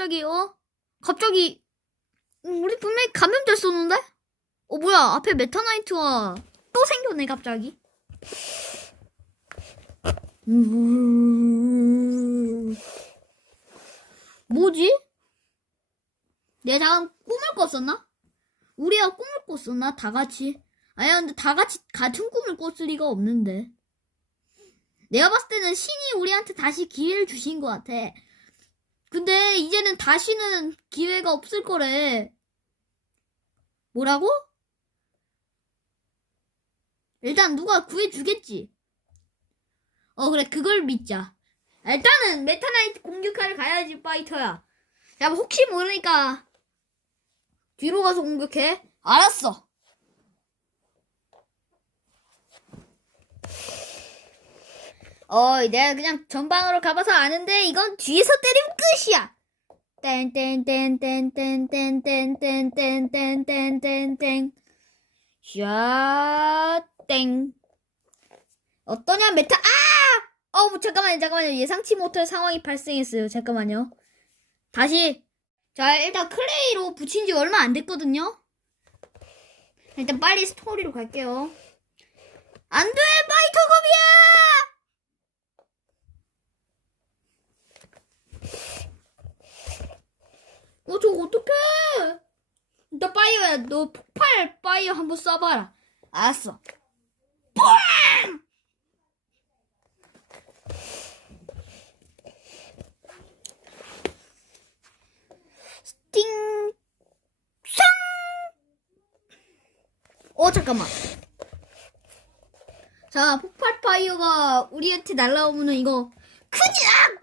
갑자기 어? 갑자기 음, 우리 분명히 감염됐었는데? 어 뭐야 앞에 메타나이트가 또 생겼네 갑자기. 음. 뭐지? 내가 다음 꿈을 꿨었나? 우리가 꿈을 꿨었나? 다 같이? 아야 근데 다 같이 같은 꿈을 꿨을 리가 없는데. 내가 봤을 때는 신이 우리한테 다시 기회를 주신 것 같아. 근데 이제는 다시는 기회가 없을 거래. 뭐라고? 일단 누가 구해주겠지. 어 그래 그걸 믿자. 일단은 메타나이트 공격하러 가야지 파이터야. 야 혹시 모르니까 뒤로 가서 공격해. 알았어. 어, 내가 그냥 전방으로 가봐서 아는데 이건 뒤에서 때리면 끝이야. 땡땡땡땡땡땡땡땡땡땡땡땡 샷 땡. 어떠냐 메타 아! 어, 뭐, 잠깐만요, 잠깐만요. 예상치 못할 상황이 발생했어요. 잠깐만요. 다시. 자, 일단 클레이로 붙인 지 얼마 안 됐거든요. 일단 빨리 스토리로 갈게요. 안 돼! 파이터겁이야! 어, 저거 어떡해! 일단 파이어야, 너 폭발 파이어 한번 쏴봐라. 알았어. 꽝! 띵! 쌍! 어, 잠깐만. 자, 폭발 파이어가 우리한테 날라오면은 이거 큰일 나!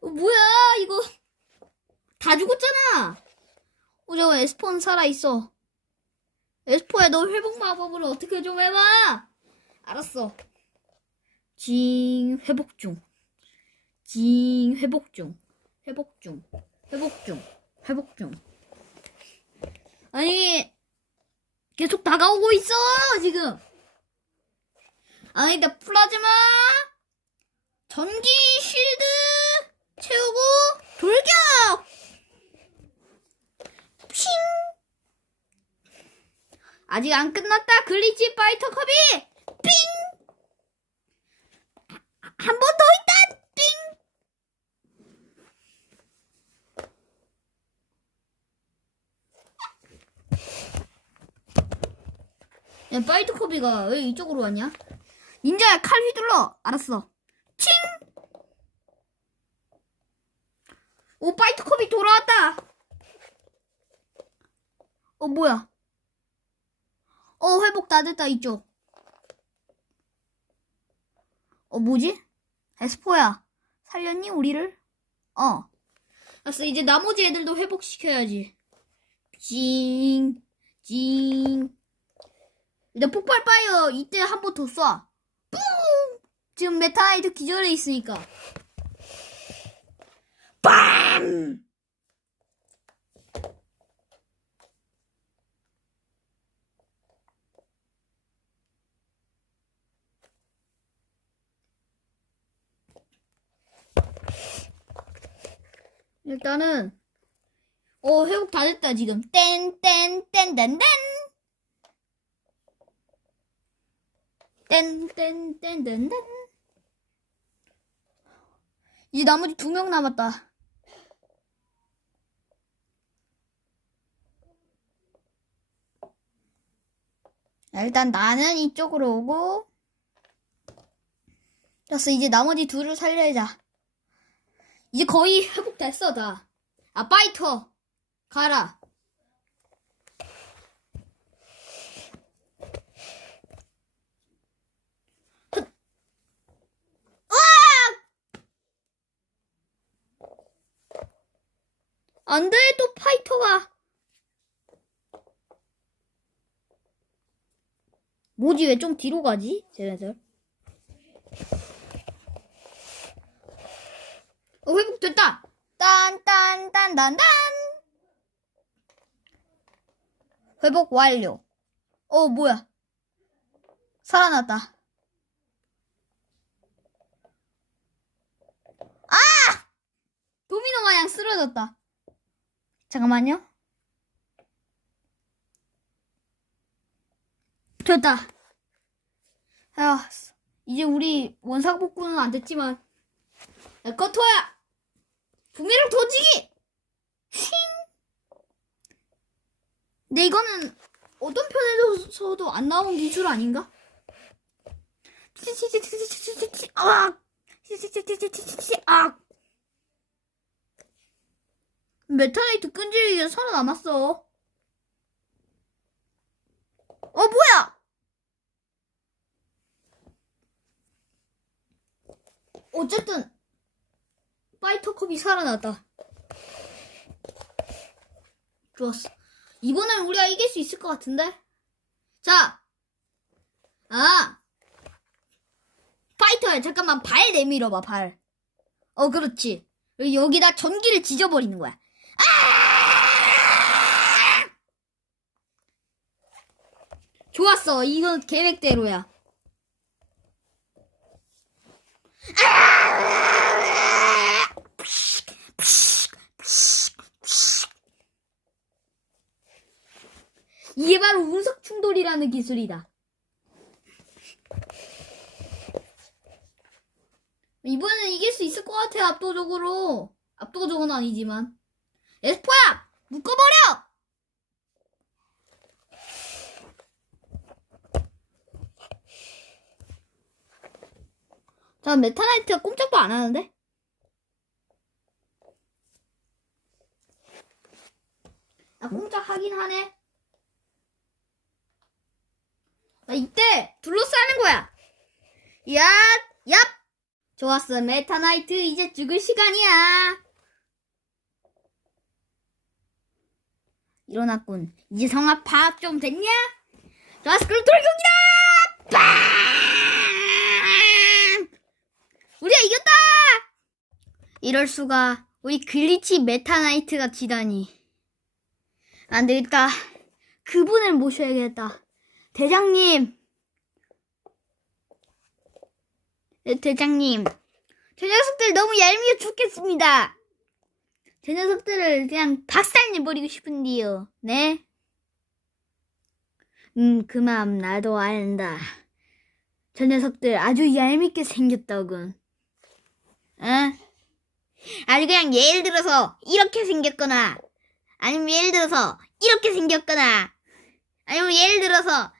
어, 뭐야, 이거. 다 죽었잖아! 어, 저거 에스폰 살아있어. 에스포야, 너 회복 마법으로 어떻게 좀 해봐! 알았어. 징, 회복 중. 징, 회복 중. 회복 중. 회복 중. 회복 중. 아니, 계속 다가오고 있어, 지금. 아니, 나 플라즈마, 전기 쉴드, 채우고, 돌격! 핑! 아직 안 끝났다, 글리치 파이터 컵이! 삥! 한번 더 있다! 삥! 야, 파이터 컵이가 왜 이쪽으로 왔냐? 닌자야, 칼 휘둘러! 알았어. 칭! 오, 파이터 컵이 돌아왔다! 어, 뭐야? 어, 회복 다 됐다, 이쪽. 어, 뭐지? 에스포야, 살렸니, 우리를? 어. 알았어, 이제 나머지 애들도 회복시켜야지. 징, 징. 일단 폭발 파이어 이때 한 번 더 쏴. 뿡! 지금 메타나이트 기절해 있으니까. 빵! 일단은 어 회복 다 됐다 지금. 땡땡땡땡땡 땡땡땡땡땡 이제 나머지 두 명 남았다 일단 나는 이쪽으로 오고 됐어 이제 나머지 둘을 살려야자 이제 거의 회복됐어 다. 아 파이터 가라. 안돼 또 파이터가. 뭐지? 왜 좀 뒤로 가지? 쟤네들. 어 회복됐다! 딴딴딴딴딴! 회복 완료. 어 뭐야? 살아났다. 아! 도미노 마냥 쓰러졌다. 잠깐만요. 됐다. 야, 이제 우리 원상 복구는 안 됐지만. 야, 커터야! 부메랑 던지기! 힝! 근데 이거는 어떤 편에서도 안 나온 기술 아닌가? 아! 아! 메타나이트 끈질기게 살아남았어. 어, 뭐야! 어쨌든, 파이터컵이 살아났다. 좋았어. 이번엔 우리가 이길 수 있을 것 같은데? 자! 아! 파이터야, 잠깐만, 발 내밀어봐, 발. 어, 그렇지. 여기다 전기를 지져버리는 거야. 아! 좋았어. 이건 계획대로야. 이게 바로 운석 충돌이라는 기술이다. 이번엔 이길 수 있을 것 같아, 압도적으로. 압도적은 아니지만. 에스포야! 묶어버려! 자, 메타나이트가 꼼짝도 안 하는데? 아, 꼼짝 하긴 하네. 나 이때 둘러싸는 거야. 야, 얍! 좋았어, 메타나이트. 이제 죽을 시간이야. 일어났군. 이제 성악 파악 좀 됐냐? 좋았어, 그럼 돌격이다! 빵! 우리가 이겼다! 이럴 수가. 우리 글리치 메타나이트가 지다니. 안 되겠다. 그분을 모셔야겠다. 대장님. 네, 대장님. 저 녀석들 너무 얄미워 죽겠습니다. 저 녀석들을 그냥 박살내버리고 싶은데요. 네? 음, 그 마음 나도 안다. 저 녀석들 아주 얄밉게 생겼다군. 어? 아주 그냥 예를 들어서 이렇게 생겼거나, 아니면 예를 들어서 이렇게 생겼거나, 아니면 예를 들어서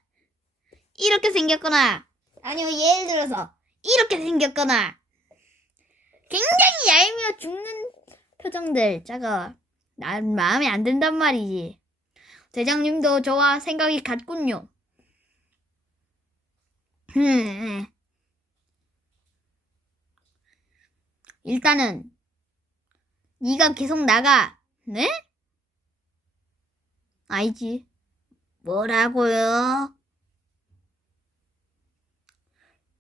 이렇게 생겼거나, 아니면 예를 들어서 이렇게 생겼거나, 굉장히 얄미워 죽는 표정들, 자가, 난 마음에 안 든단 말이지. 대장님도 저와 생각이 같군요. 음, 일단은 네가 계속 나가. 네? 아니지. 뭐라고요?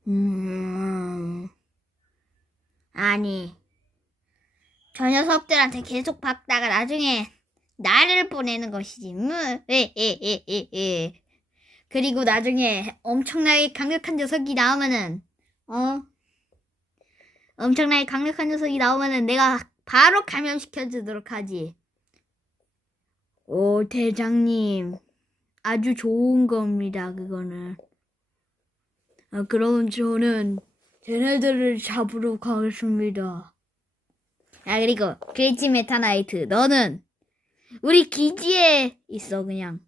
음. 아니. 저 녀석들한테 계속 박다가 나중에 나를 보내는 것이지. 음. 에, 에, 에, 에, 에. 그리고 나중에 엄청나게 강력한 녀석이 나오면은 어? 엄청나게 강력한 녀석이 나오면은 내가 바로 감염시켜 주도록 하지. 오, 대장님. 아주 좋은 겁니다, 그거는. 아, 그럼 저는 쟤네들을 잡으러 가겠습니다. 아, 그리고 그리치 메타나이트, 너는 우리 기지에 있어, 그냥.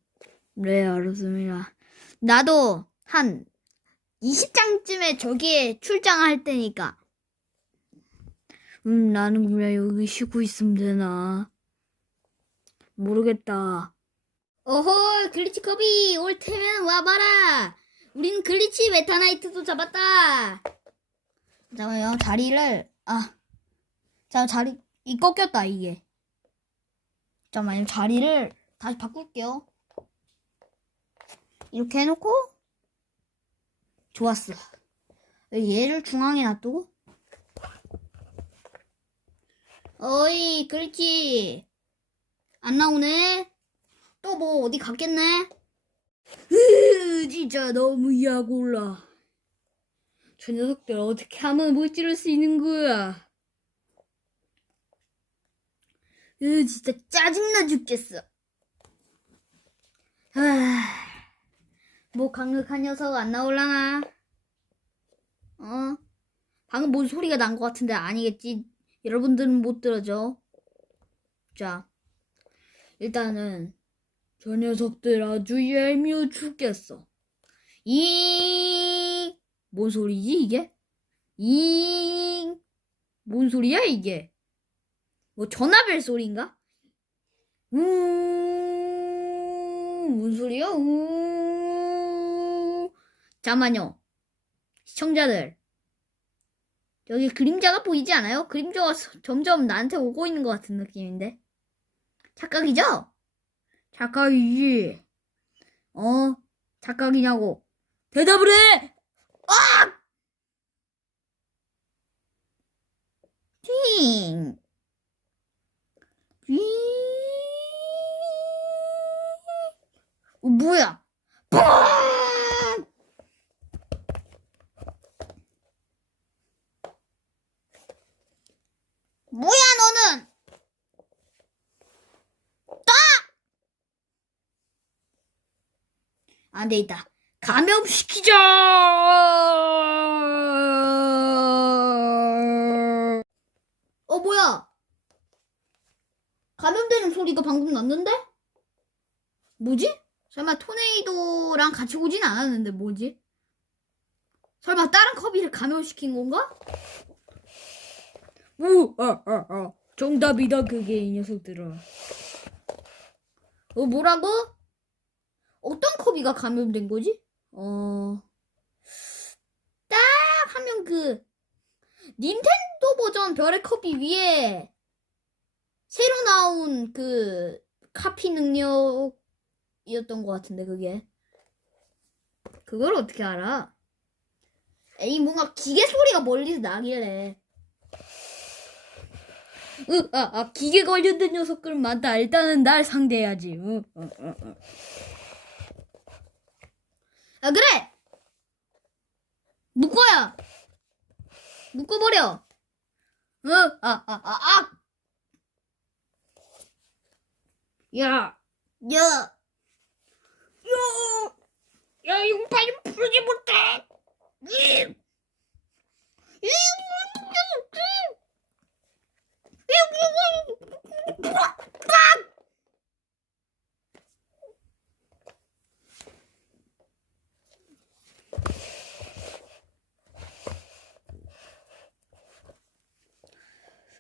네, 알았습니다. 나도 한 20장쯤에 저기에 출장할 테니까. 음, 나는 그냥 여기 쉬고 있으면 되나? 모르겠다. 어허, 글리치 커비, 올 테면 와봐라. 우린 글리치 메타나이트도 잡았다. 잠깐만요, 자리를, 아. 자, 자리, 이 꺾였다, 이게. 잠깐만요, 자리를 다시 바꿀게요. 이렇게 해놓고, 좋았어. 얘를 중앙에 놔두고, 어이, 그렇지. 안 나오네. 또 뭐 어디 갔겠네. 으, 진짜 너무 약올라. 저 녀석들 어떻게 하면 못 찌를 수 있는 거야. 으, 진짜 짜증나 죽겠어. 아, 뭐 강력한 녀석 안 나올라나? 어? 방금 뭔 소리가 난 것 같은데 아니겠지? 여러분들은 못 들어죠? 자, 일단은 저 녀석들 아주 얄미워 죽겠어. 이, 뭔 소리지 이게? 이, 뭔 소리야 이게? 뭐 전화벨 소리인가? 우, 뭔 소리야? 우. 잠만요. 시청자들. 여기 그림자가 보이지 않아요? 그림자가 서- 점점 나한테 오고 있는 것 같은 느낌인데. 착각이죠? 착각이지. 어? 착각이냐고. 대답을 해! 아! 팅! 윙! 어, 뭐야? 뿡! 뭐야 너는? 안 되겠다. 감염시키자! 어, 뭐야? 감염되는 소리가 방금 났는데? 뭐지? 설마 토네이도랑 같이 오진 않았는데 뭐지? 설마 다른 커비를 감염시킨 건가? 오, 아, 아, 아. 정답이다 그게 이 녀석들아. 어 뭐라고? 어떤 커비가 감염된 거지? 어, 딱 하면 그 닌텐도 버전 별의 커비 위에 새로 나온 그 카피 능력이었던 것 같은데 그게 그걸 어떻게 알아? 에이 뭔가 기계 소리가 멀리서 나길래 으, 아, 아, 기계 관련된 녀석들 많다. 일단은 날 상대해야지. 어, 어, 어, 어. 아, 그래! 묶어야! 묶어버려! 어, 아, 아, 아, 아! 야! 야! 야! 야, 이거 풀지 못해! 이! 이!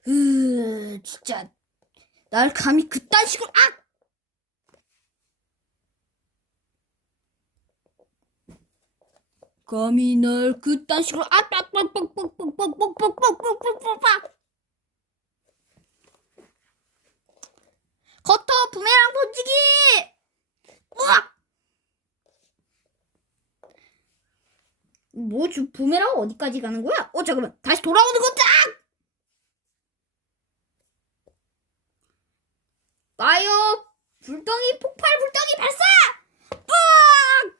으, 진짜 날 감히 그딴 식으로 아! 감히 날 그딴 식으로 아! 빡빡빡빡빡빡빡빡빡빡빡빡 커터 부메랑 던지기! 우악! 뭐지 부메랑 어디까지 가는 거야? 어 잠깐만 다시 돌아오는 거다! 파이어 불덩이 폭발 불덩이 발사! 으악!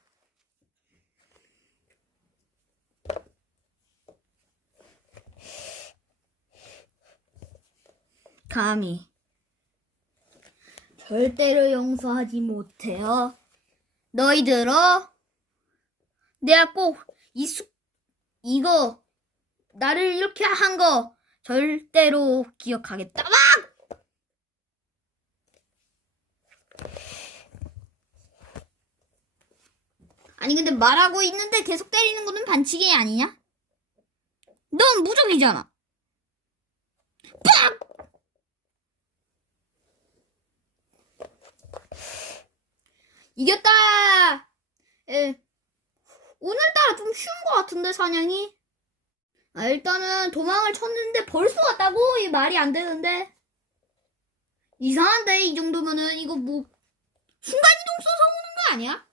감히 절대로 용서하지 못해요. 너희들어 내가 꼭이 수, 이거 나를 이렇게 한 거 절대로 기억하겠다. 막! 아니 근데 말하고 있는데 계속 때리는 거는 반칙이 아니냐? 넌 무적이잖아. 빡! 이겼다. 에, 오늘따라 좀 쉬운 것 같은데 사냥이. 아, 일단은 도망을 쳤는데 벌써 왔다고? 이 말이 안 되는데. 이상한데 이 정도면은 이거 뭐 순간이동 써서 오는 거 아니야?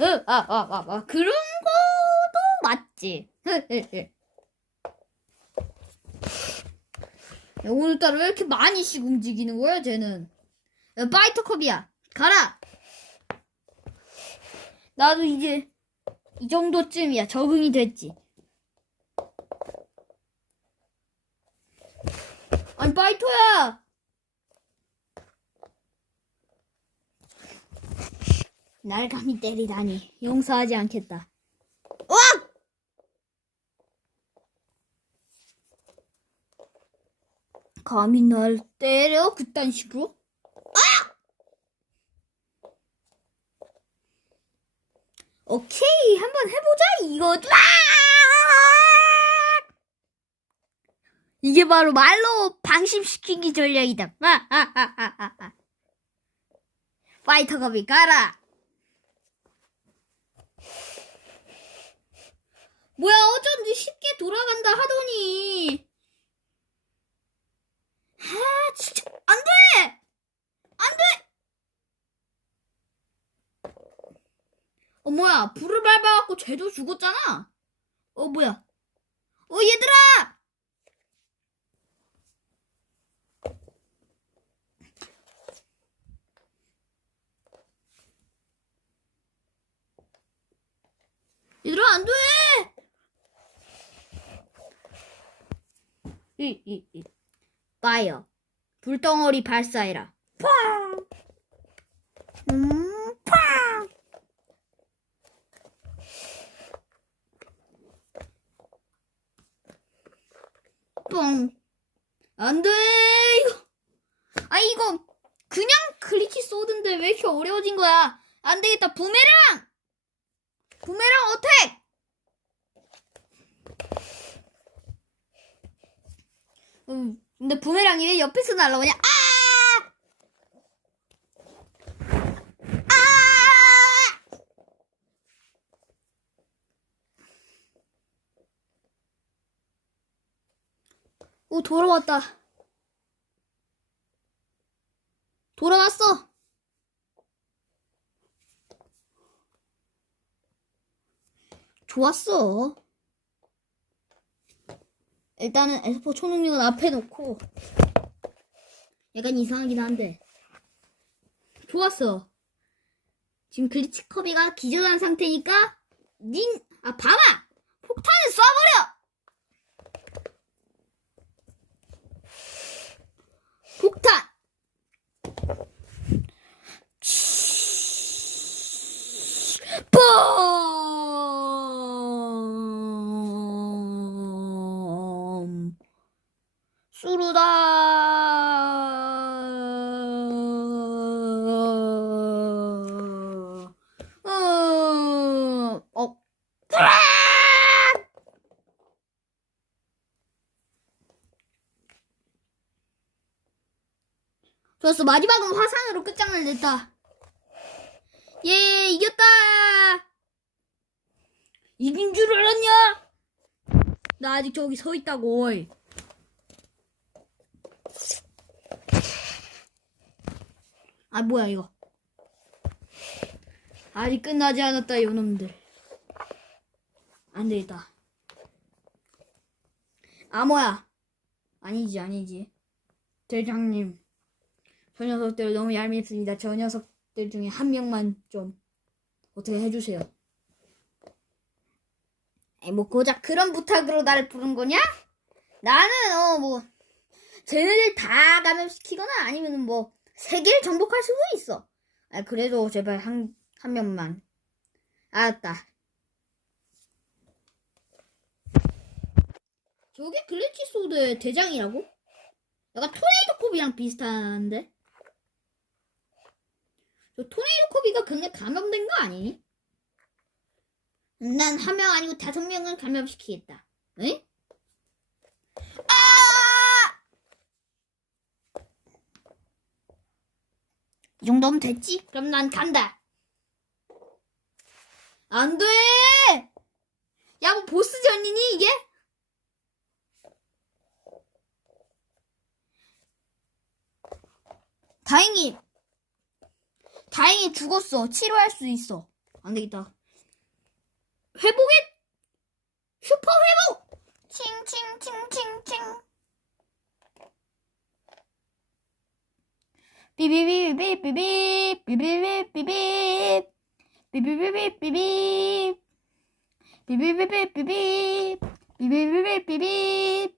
으, 아, 아, 아, 아, 그런 거도 맞지. 야, 오늘따라 왜 이렇게 많이씩 움직이는 거야, 쟤는? 야, 파이터 컵이야. 가라! 나도 이제 이 정도쯤이야. 적응이 됐지. 난 파이터야! 날 감히 때리다니 용서하지 않겠다. 으악! 감히 날 때려 그딴 식으로? 아! 오케이 한번 해보자 이거. 아! 이게 바로 말로 방심시키기 전략이다. 아, 파이터 겁이 가라. 뭐야 어쩐지 쉽게 돌아간다 하더니 아 진짜 안돼 안돼 어 뭐야 불을 밟아갖고 쟤도 죽었잖아 어 뭐야 어 얘들아 얘들아 안돼 이, 이, 이. 파이어. 불덩어리 발사해라. 팡! 음, 팡! 뻥. 안 돼, 이거. 아, 이거, 그냥 글리치 쏘던데 왜 이렇게 어려워진 거야? 안 되겠다, 부메랑! 부메랑 어택! 음, 근데 부메랑이 왜 옆에서 날라오냐? 아! 아! 오, 돌아왔다. 돌아왔어. 좋았어. 일단은 에스포 초능력은 앞에 놓고 약간 이상하긴 한데 좋았어. 지금 글리치 커비가 기절한 상태니까 닌, 아, 봐봐! 폭탄을 쏴버려! 폭탄! 뿜! 수루다! 음, 어, 좋았어. 마지막은 화상으로 끝장을 냈다. 예, 이겼다! 이긴 줄 알았냐? 나 아직 저기 서 있다고. 아, 뭐야, 이거. 아직 끝나지 않았다, 요놈들. 안 되겠다. 아, 뭐야. 아니지, 아니지. 대장님. 저 녀석들 너무 얄밉습니다. 저 녀석들 중에 한 명만 좀 어떻게 해주세요. 에이, 뭐 고작 그런 부탁으로 나를 부른 거냐? 나는 어 뭐 쟤네들 다 감염시키거나 아니면 뭐 세계를 정복할 수도 있어. 아 그래도 제발 한 한 명만. 알았다. 저게 글리치 소드의 대장이라고? 약간 토네이도 컵이랑 비슷한데? 저 토네이도 컵이가 근데 감염된 거 아니니? 난 한 명 아니고 다섯 명은 감염시키겠다. 응? 아! 이 정도면 됐지? 그럼 난 간다. 안 돼! 야, 뭐 보스전이니, 이게? 다행히, 다행히 죽었어. 치료할 수 있어. 안 되겠다. 회복의 슈퍼 회복! 칭칭칭칭칭. 삐비비비비비 비비비비비 비비비비비비 비비비비비비 비비비비비비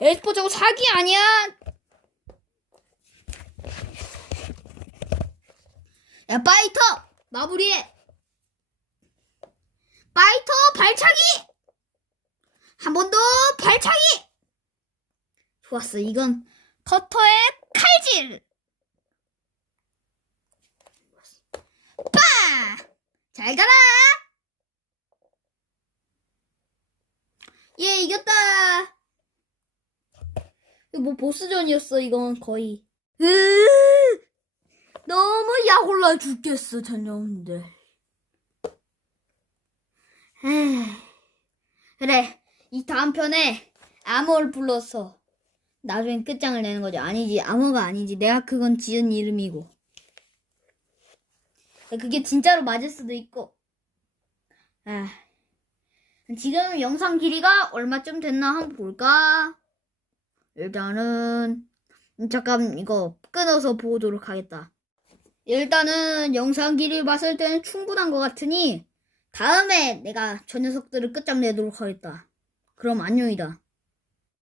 에스포 저거 사기 아니야? 야 파이터 마무리해. 파이터 발차기. 한 번 더 발차기. 좋았어. 이건 커터의 칼질. 빠! 잘 가라. 예, 이겼다. 이거 뭐 보스전이었어, 이건 거의. 으너 무 약올라 죽겠어. 에이, 그래, 이 다음 편에 암호를 불러서 나중에 끝장을 내는 거죠. 아니지, 암호가 아니지. 내가 그건 지은 이름이고. 그게 진짜로 맞을 수도 있고. 아. 지금 영상 길이가 얼마쯤 됐나 한번 볼까? 일단은 음, 잠깐 이거 끊어서 보도록 하겠다. 일단은 영상 길이 봤을 때는 충분한 것 같으니 다음에 내가 저 녀석들을 끝장내도록 하겠다. 그럼 안녕이다.